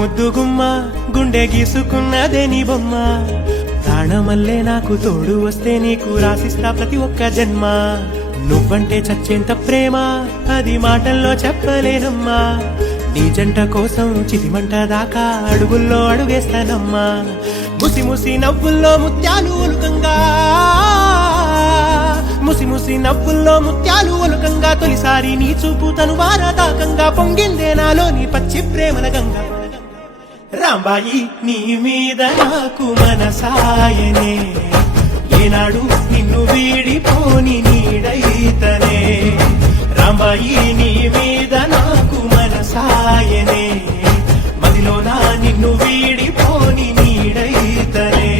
ముద్దుగుమ్మ గుండె గీసుకున్నదే నీ బొమ్మ ప్రాణమల్లే నాకు తోడు వస్తే నీకు రాసిస్తా ప్రతి ఒక్క జన్మ నువ్వంటే చచ్చేంత ప్రేమ అది మాటల్లో చెప్పలేనమ్మా నీ జంట కోసం చితిమంట దాకా అడుగుల్లో అడుగేస్తానమ్మా ముసి ముసి నవ్వుల్లో ముత్యాలు ఒలుకంగా ముసి ముసి నవ్వుల్లో ముత్యాలు ఒలుకంగా తొలిసారి నీ చూపు తను వారదాకంగా పొంగిందే నాలో నీ పచ్చి ప్రేమల గంగా రాంబాయి నీ మీద నాకు మనసాయనే ఏనాడు నిన్ను వీడిపోని నీడైతనే రాంబాయి నీ మీద నాకు మనసాయనే మదిలోన నిన్ను వీడిపోని నీడైతనే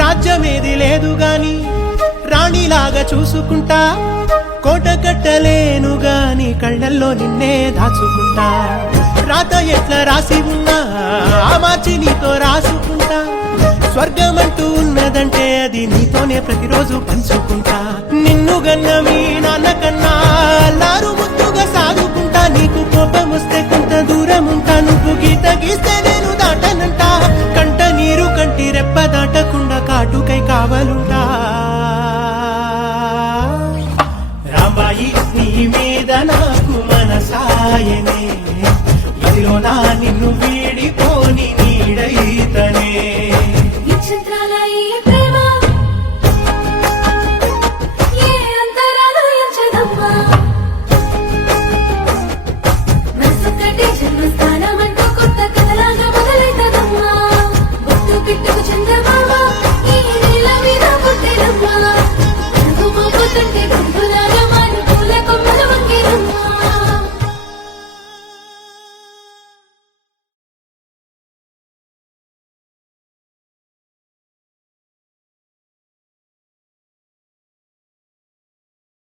రాజ్యమేది లేదు గాని రాణిలాగా చూసుకుంటా కోట కట్టలేను గాని కళ్ళల్లో నిన్నే దాచుకుంటా రాత ఎట్లా రాసి ఉన్నా ఆ మార్చి నీతో రాసుకుంటా స్వర్గమంటూ ఉన్నదంటే అది నీతోనే ప్రతిరోజు పంచుకుంటా నిన్ను గన్న మీ నాన్న కన్నా అల్లారు ముద్దుగా సాగుకుంటా నీకు కోపం వస్తే కొంత దూరం ఉంటా నువ్వు గీత గీస్తే నేను దాటనంటా కంట నీరు కంటి రెప్ప దాటకుండా కాటుకై కావలుంటా రాంబాయి నీ మీద నాకు మనసాయనే ఇదిలో నా నిన్ను